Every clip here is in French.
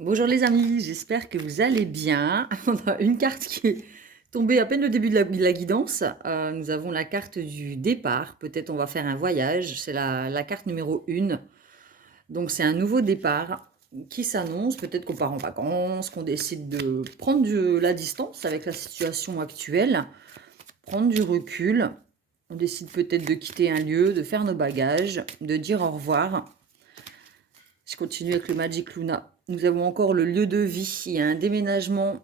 Bonjour les amis, j'espère que vous allez bien. On a une carte qui est tombée à peine au début de la guidance. Nous avons la carte du départ. Peut-être on va faire un voyage. C'est la carte numéro 1. Donc c'est un nouveau départ qui s'annonce. Peut-être qu'on part en vacances, qu'on décide de prendre la distance avec la situation actuelle, prendre du recul. On décide peut-être de quitter un lieu, de faire nos bagages, de dire au revoir. Je continue avec le Magic Luna. Nous avons encore le lieu de vie. Il y a un déménagement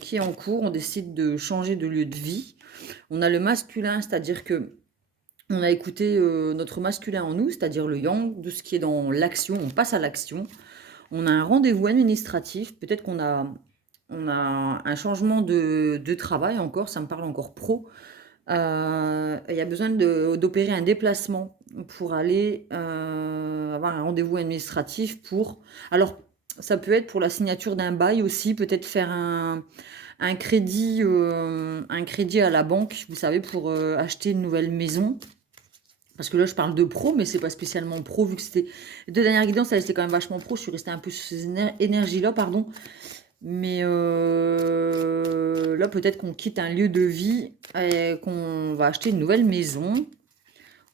qui est en cours. On décide de changer de lieu de vie. On a le masculin, c'est-à-dire que on a écouté notre masculin en nous, c'est-à-dire le yang, de ce qui est dans l'action. On passe à l'action. On a un rendez-vous administratif. Peut-être qu'on a un changement de travail encore. Ça me parle encore pro. Il y a besoin d'opérer un déplacement pour aller avoir un rendez-vous administratif pour... Alors, ça peut être pour la signature d'un bail aussi, peut-être faire un crédit à la banque, vous savez, pour acheter une nouvelle maison. Parce que là, je parle de pro, mais c'est pas spécialement pro, vu que c'était... Les deux dernières guidances, elles étaient quand même vachement pro. Je suis restée un peu sur ces énergies-là, pardon. Mais là, peut-être qu'on quitte un lieu de vie et qu'on va acheter une nouvelle maison.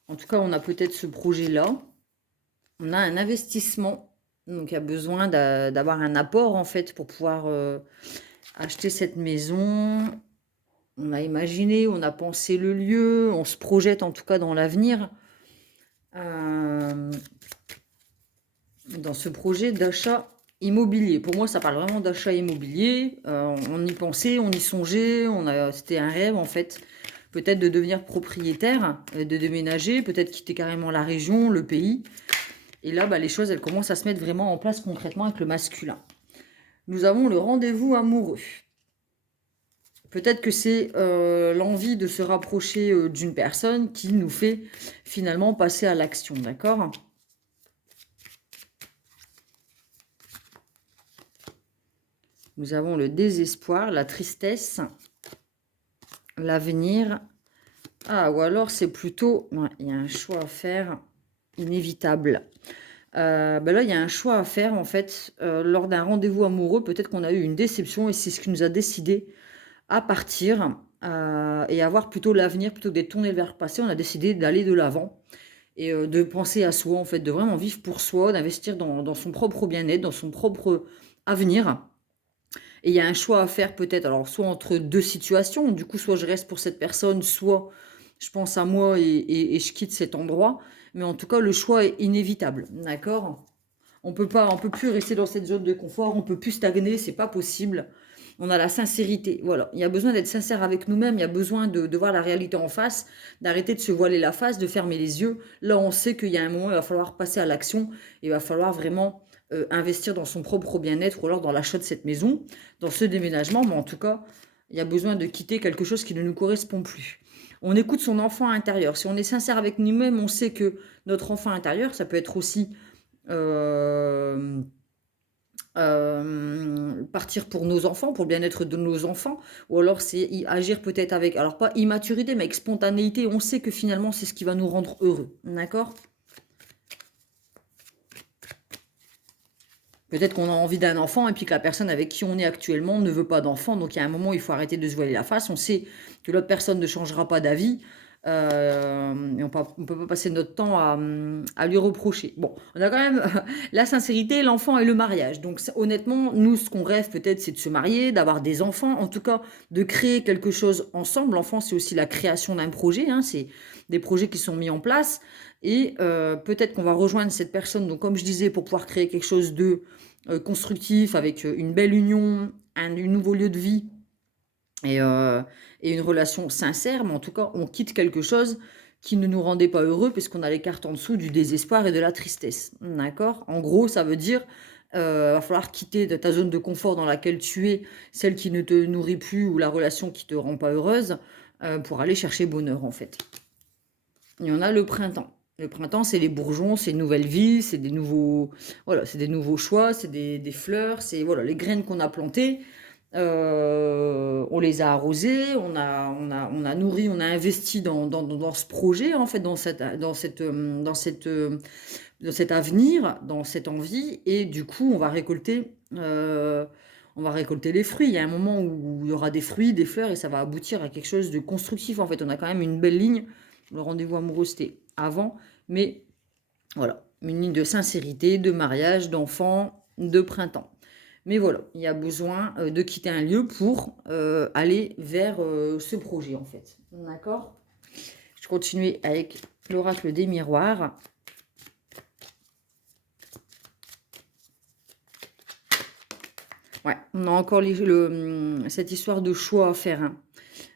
En tout cas, on a peut-être ce projet-là. On a un investissement. Donc, il y a besoin d'avoir un apport, en fait, pour pouvoir acheter cette maison. On a imaginé, on a pensé le lieu, on se projette en tout cas dans l'avenir. Dans ce projet d'achat immobilier. Pour moi, ça parle vraiment d'achat immobilier. On y pensait, on y songeait, c'était un rêve en fait. Peut-être de devenir propriétaire, de déménager, peut-être quitter carrément la région, le pays. Et là, les choses, elles commencent à se mettre vraiment en place concrètement avec le masculin. Nous avons le rendez-vous amoureux. Peut-être que c'est l'envie de se rapprocher d'une personne qui nous fait finalement passer à l'action, d'accord ? Nous avons le désespoir, la tristesse, l'avenir. Ah, ou alors c'est plutôt... Ouais, il y a un choix à faire inévitable. Là, il y a un choix à faire, en fait, lors d'un rendez-vous amoureux. Peut-être qu'on a eu une déception et c'est ce qui nous a décidé à partir et à voir plutôt l'avenir plutôt que d'être tourné vers le passé. On a décidé d'aller de l'avant et de penser à soi, en fait, de vraiment vivre pour soi, d'investir dans son propre bien-être, dans son propre avenir. Et il y a un choix à faire peut-être, alors soit entre deux situations, du coup soit je reste pour cette personne, soit je pense à moi et je quitte cet endroit. Mais en tout cas, le choix est inévitable, d'accord? On peut plus rester dans cette zone de confort, on peut plus stagner, c'est pas possible. On a la sincérité, voilà. Il y a besoin d'être sincère avec nous-mêmes, il y a besoin de voir la réalité en face, d'arrêter de se voiler la face, de fermer les yeux. Là, on sait qu'il y a un moment, il va falloir passer à l'action, il va falloir vraiment investir dans son propre bien-être ou alors dans l'achat de cette maison, dans ce déménagement, mais en tout cas, il y a besoin de quitter quelque chose qui ne nous correspond plus. On écoute son enfant intérieur. Si on est sincère avec nous-mêmes, on sait que notre enfant intérieur, ça peut être aussi euh, partir pour nos enfants, pour le bien-être de nos enfants, ou alors c'est agir peut-être avec, alors pas immaturité, mais avec spontanéité. On sait que finalement, c'est ce qui va nous rendre heureux. D'accord? Peut-être qu'on a envie d'un enfant et puis que la personne avec qui on est actuellement ne veut pas d'enfant. Donc il y a un moment où il faut arrêter de se voiler la face. On sait que l'autre personne ne changera pas d'avis. Et on peut pas passer notre temps à lui reprocher. Bon, on a quand même la sincérité, l'enfant et le mariage. Donc honnêtement, nous, ce qu'on rêve peut-être, c'est de se marier, d'avoir des enfants, en tout cas de créer quelque chose ensemble. L'enfant, c'est aussi la création d'un projet. Hein, c'est des projets qui sont mis en place. Et peut-être qu'on va rejoindre cette personne, donc comme je disais, pour pouvoir créer quelque chose de constructif, avec une belle union, un nouveau lieu de vie et, euh, et une relation sincère, mais en tout cas, on quitte quelque chose qui ne nous rendait pas heureux, puisqu'on a les cartes en dessous du désespoir et de la tristesse. D'accord? En gros, ça veut dire va falloir quitter de ta zone de confort dans laquelle tu es, celle qui ne te nourrit plus ou la relation qui te rend pas heureuse, pour aller chercher bonheur, en fait. Il y en a le printemps. Le printemps, c'est les bourgeons, c'est une nouvelle vie, c'est des nouveaux, voilà, c'est des nouveaux choix, c'est des fleurs, c'est voilà, les graines qu'on a plantées. On les a arrosées, on a nourri, on a investi dans ce projet, en fait, dans cette de cet avenir, dans cette envie, et du coup, on va récolter les fruits. Il y a un moment où il y aura des fruits, des fleurs, et ça va aboutir à quelque chose de constructif. En fait, on a quand même une belle ligne. Le rendez-vous amoureux, c'était avant, mais voilà, une ligne de sincérité, de mariage, d'enfant, de printemps. Mais voilà, il y a besoin de quitter un lieu pour aller vers ce projet, en fait. D'accord? Je continue avec l'oracle des miroirs. Ouais, on a encore cette histoire de choix à faire, hein.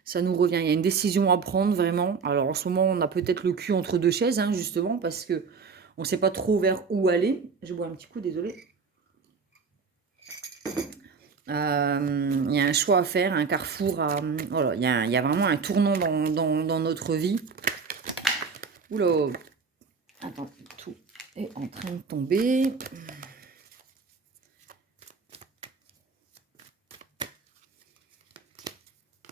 Ça nous revient. Il y a une décision à prendre, vraiment. Alors, en ce moment, on a peut-être le cul entre deux chaises, hein, justement, parce que on ne sait pas trop vers où aller. Je bois un petit coup, désolé. Il y a un choix à faire, un carrefour. Voilà, il y a vraiment un tournant dans notre vie. Oula, attends, tout est en train de tomber.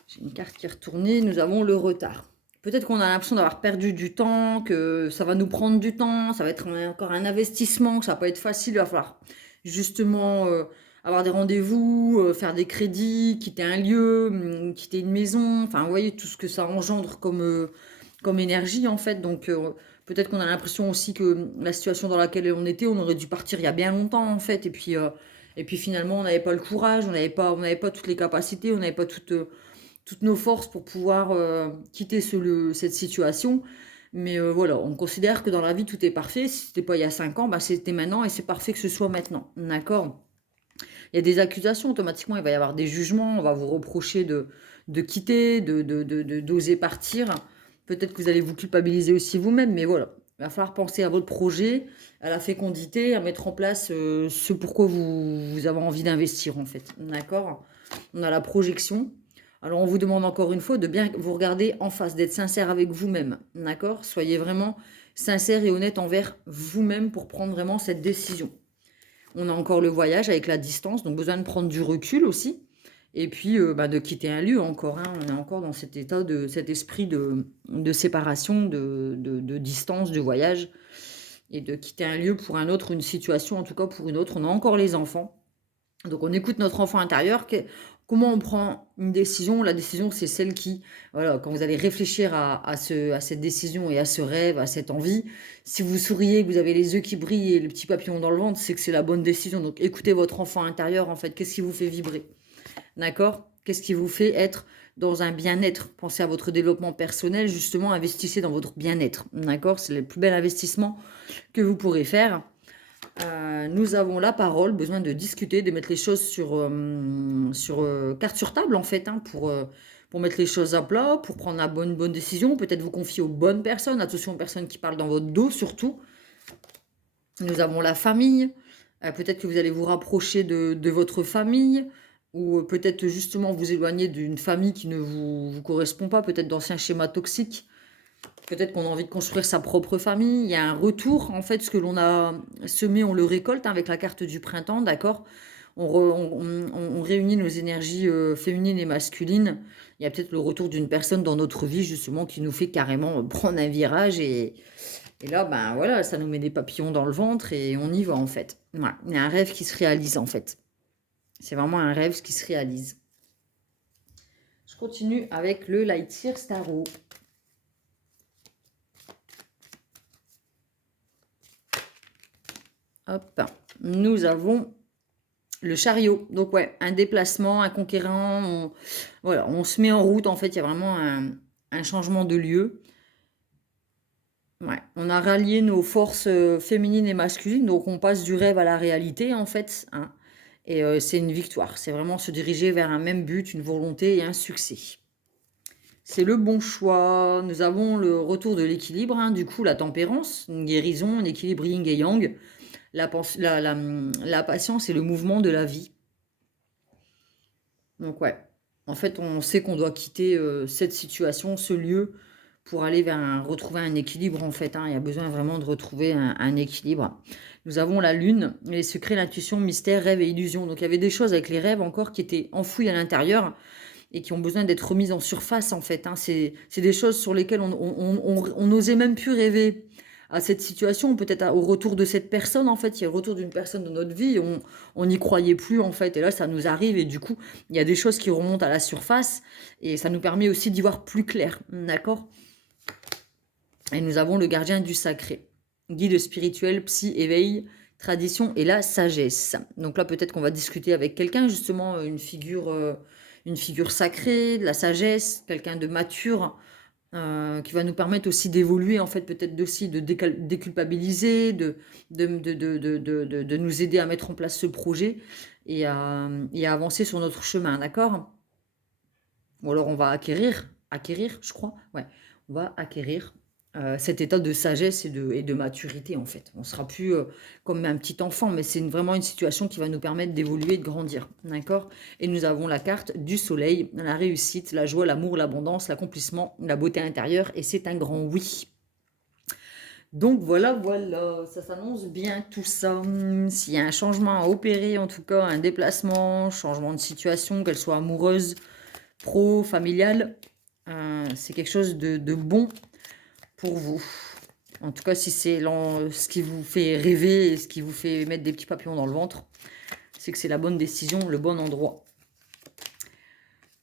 J'ai une carte qui est retournée. Nous avons le retard. Peut-être qu'on a l'impression d'avoir perdu du temps, que ça va nous prendre du temps, ça va être encore un investissement, que ça va pas être facile. Il va falloir justement avoir des rendez-vous, faire des crédits, quitter un lieu, quitter une maison. Enfin, vous voyez tout ce que ça engendre comme énergie, en fait. Donc, peut-être qu'on a l'impression aussi que la situation dans laquelle on était, on aurait dû partir il y a bien longtemps, en fait. Et puis finalement, on n'avait pas le courage, on n'avait pas toutes les capacités, on n'avait pas toutes nos forces pour pouvoir quitter cette situation. Mais voilà, on considère que dans la vie, tout est parfait. Si c'était pas il y a 5 ans, bah, c'était maintenant et c'est parfait que ce soit maintenant. D'accord? Il y a des accusations, automatiquement, il va y avoir des jugements. On va vous reprocher de quitter, d'oser partir. Peut-être que vous allez vous culpabiliser aussi vous-même, mais voilà. Il va falloir penser à votre projet, à la fécondité, à mettre en place ce pourquoi vous avez envie d'investir, en fait. D'accord? On a la projection. Alors, on vous demande encore une fois de bien vous regarder en face, d'être sincère avec vous-même. D'accord? Soyez vraiment sincère et honnête envers vous-même pour prendre vraiment cette décision. On a encore le voyage avec la distance, donc besoin de prendre du recul aussi. Et puis de quitter un lieu encore, hein. On est encore dans cet état cet esprit de séparation, de distance, de voyage. Et de quitter un lieu pour un autre, une situation en tout cas pour une autre. On a encore les enfants. Donc on écoute notre enfant intérieur. Comment on prend une décision? La décision, c'est celle qui, voilà, quand vous allez réfléchir à cette décision et à ce rêve, à cette envie, si vous souriez, que vous avez les yeux qui brillent et le petit papillon dans le ventre, c'est que c'est la bonne décision. Donc écoutez votre enfant intérieur, en fait, qu'est-ce qui vous fait vibrer? D'accord? Qu'est-ce qui vous fait être dans un bien-être? Pensez à votre développement personnel, justement, investissez dans votre bien-être. D'accord? C'est le plus bel investissement que vous pourrez faire. Nous avons la parole, besoin de discuter, de mettre les choses carte sur table, en fait, hein, pour mettre les choses à plat, pour prendre la bonne décision, peut-être vous confier aux bonnes personnes, attention aux personnes qui parlent dans votre dos surtout. Nous avons la famille, peut-être que vous allez vous rapprocher de votre famille, ou peut-être justement vous éloigner d'une famille qui ne vous correspond pas, peut-être d'anciens schémas toxiques. Peut-être qu'on a envie de construire sa propre famille. Il y a un retour, en fait, ce que l'on a semé, on le récolte, hein, avec la carte du printemps, d'accord? On réunit nos énergies féminines et masculines. Il y a peut-être le retour d'une personne dans notre vie, justement, qui nous fait carrément prendre un virage. Et là, ben voilà, ça nous met des papillons dans le ventre et on y va, en fait. Voilà. Il y a un rêve qui se réalise, en fait. C'est vraiment un rêve qui se réalise. Je continue avec le Lightyear Starro. Hop, nous avons le chariot. Donc ouais, un déplacement, un conquérant. Voilà, on se met en route. En fait, il y a vraiment un changement de lieu. Ouais, on a rallié nos forces féminines et masculines. Donc on passe du rêve à la réalité, en fait, hein. Et c'est une victoire. C'est vraiment se diriger vers un même but, une volonté et un succès. C'est le bon choix. Nous avons le retour de l'équilibre, hein. Du coup, la tempérance, une guérison, un équilibre yin et yang. La patience et le mouvement de la vie. Donc ouais, en fait, on sait qu'on doit quitter cette situation, ce lieu, pour aller retrouver un équilibre, en fait, hein. Il y a besoin vraiment de retrouver un équilibre. Nous avons la lune, les secrets, l'intuition, mystère, rêve et illusion. Donc il y avait des choses avec les rêves encore qui étaient enfouies à l'intérieur et qui ont besoin d'être remises en surface, en fait, hein. C'est des choses sur lesquelles on n'osait même plus rêver à cette situation, peut-être au retour de cette personne, en fait. Il y a le retour d'une personne dans notre vie, et on n'y croyait plus, en fait. Et là, ça nous arrive, et du coup, il y a des choses qui remontent à la surface, et ça nous permet aussi d'y voir plus clair, d'accord? Et nous avons le gardien du sacré. Guide spirituel, psy, éveil, tradition et la sagesse. Donc là, peut-être qu'on va discuter avec quelqu'un, justement, une figure sacrée, de la sagesse, quelqu'un de mature, qui va nous permettre aussi d'évoluer, en fait, peut-être aussi de déculpabiliser, de nous aider à mettre en place ce projet et à avancer sur notre chemin, d'accord? Ou alors on va acquérir, je crois, ouais, on va acquérir cet état de sagesse et de maturité, en fait. On sera plus comme un petit enfant, mais c'est vraiment une situation qui va nous permettre d'évoluer, de grandir, d'accord? Et nous avons la carte du soleil, la réussite, la joie, l'amour, l'abondance, l'accomplissement, la beauté intérieure, et c'est un grand oui. Donc voilà, voilà, ça s'annonce bien tout ça. S'il y a un changement à opérer, en tout cas, un déplacement, changement de situation, qu'elle soit amoureuse, pro, familiale, c'est quelque chose de bon pour vous. En tout cas, si c'est ce qui vous fait rêver et ce qui vous fait mettre des petits papillons dans le ventre, c'est que c'est la bonne décision, le bon endroit.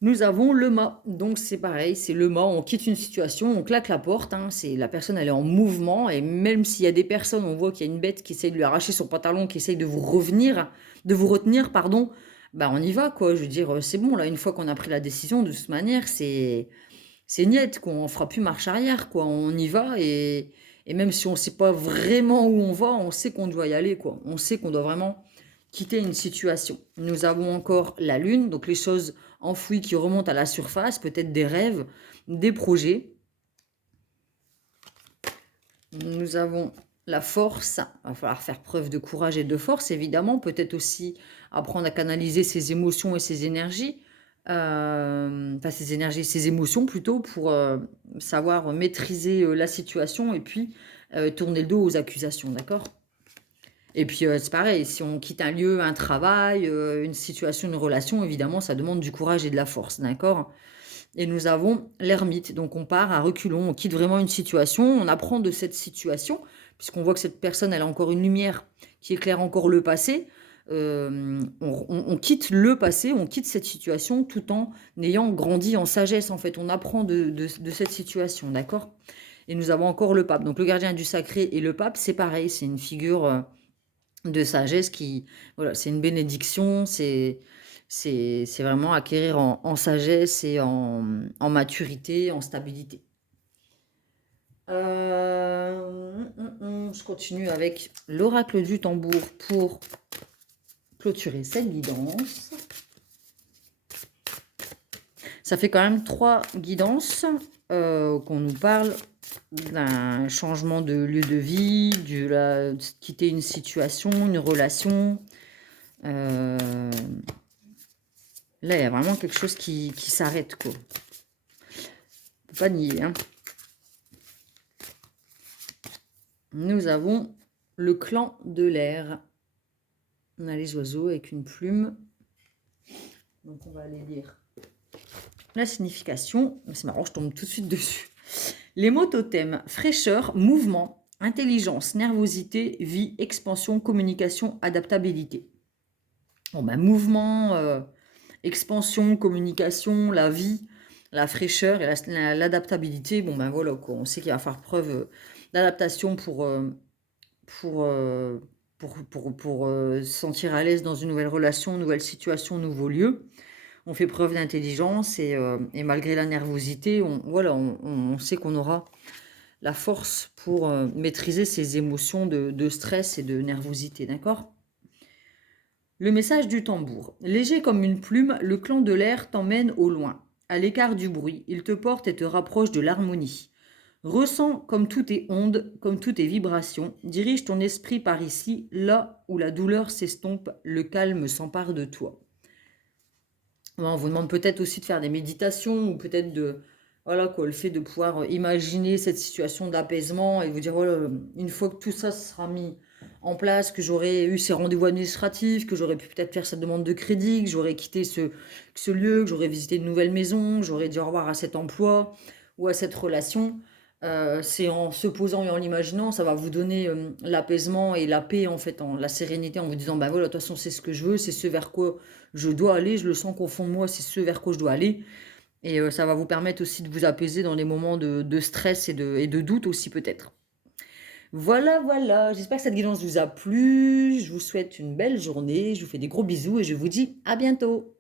Nous avons le mât, donc c'est pareil, c'est le mât, on quitte une situation, on claque la porte, c'est la personne elle est en mouvement, et même s'il y a des personnes, on voit qu'il y a une bête qui essaye de lui arracher son pantalon, qui essaye de vous retenir, pardon, bah on y va quoi, je veux dire, c'est bon, là, une fois qu'on a pris la décision, de toute manière, c'est niette, quoi, on fera plus marche arrière, quoi, on y va, et même si on sait pas vraiment où on va, on sait qu'on doit y aller, quoi, on sait qu'on doit vraiment quitter une situation. Nous avons encore la lune, donc les choses enfouies qui remontent à la surface, peut-être des rêves, des projets. Nous avons la force, il va falloir faire preuve de courage et de force, évidemment, peut-être aussi apprendre à canaliser ses émotions et ses énergies, ses émotions plutôt, pour savoir maîtriser la situation et puis tourner le dos aux accusations, d'accord? Et puis, c'est pareil, si on quitte un lieu, un travail, une situation, une relation, évidemment, ça demande du courage et de la force, d'accord? Et nous avons l'ermite, donc on part à reculons, on quitte vraiment une situation, on apprend de cette situation, puisqu'on voit que cette personne, elle a encore une lumière qui éclaire encore le passé. On quitte le passé, on quitte cette situation tout en ayant grandi en sagesse, en fait. On apprend de cette situation, d'accord? Et nous avons encore le pape. Donc le gardien du sacré et le pape, c'est pareil, c'est une figure de sagesse qui, voilà, c'est une bénédiction, c'est vraiment acquérir en sagesse et en maturité, en stabilité. Je continue avec l'oracle du tambour pour clôturer cette guidance. Ça fait quand même 3 guidances qu'on nous parle d'un changement de lieu de vie, de quitter une situation, une relation. Là, il y a vraiment quelque chose qui s'arrête, quoi. On peut pas nier, hein. Nous avons le clan de l'air. On a les oiseaux avec une plume. Donc, on va aller lire la signification. C'est marrant, je tombe tout de suite dessus. Les mots totems: fraîcheur, mouvement, intelligence, nervosité, vie, expansion, communication, adaptabilité. Bon, ben, mouvement, expansion, communication, la vie, la fraîcheur et l'adaptabilité. Bon, ben voilà, quoi. On sait qu'il va faire preuve d'adaptation pour se sentir à l'aise dans une nouvelle relation, nouvelle situation, nouveau lieu. On fait preuve d'intelligence et malgré la nervosité, on sait qu'on aura la force pour maîtriser ces émotions de stress et de nervosité, d'accord? Le message du tambour. Léger comme une plume, le clan de l'air t'emmène au loin. À l'écart du bruit, il te porte et te rapproche de l'harmonie. Ressens comme tout est onde, comme tout est vibration. Dirige ton esprit par ici, là où la douleur s'estompe, le calme s'empare de toi. On vous demande peut-être aussi de faire des méditations ou peut-être voilà quoi, le fait de pouvoir imaginer cette situation d'apaisement et vous dire voilà, une fois que tout ça sera mis en place, que j'aurai eu ces rendez-vous administratifs, que j'aurais pu peut-être faire cette demande de crédit, que j'aurais quitté ce lieu, que j'aurais visité une nouvelle maison, que j'aurais dit au revoir à cet emploi ou à cette relation. C'est en se posant et en l'imaginant, ça va vous donner, l'apaisement et la paix, en fait, la sérénité en vous disant: «Bah, voilà, de toute façon, c'est ce que je veux, c'est ce vers quoi je dois aller, je le sens qu'au fond de moi, c'est ce vers quoi je dois aller» et ça va vous permettre aussi de vous apaiser dans les moments de stress et de doute aussi peut-être. Voilà, voilà, j'espère que cette guidance vous a plu, je vous souhaite une belle journée, je vous fais des gros bisous et je vous dis à bientôt.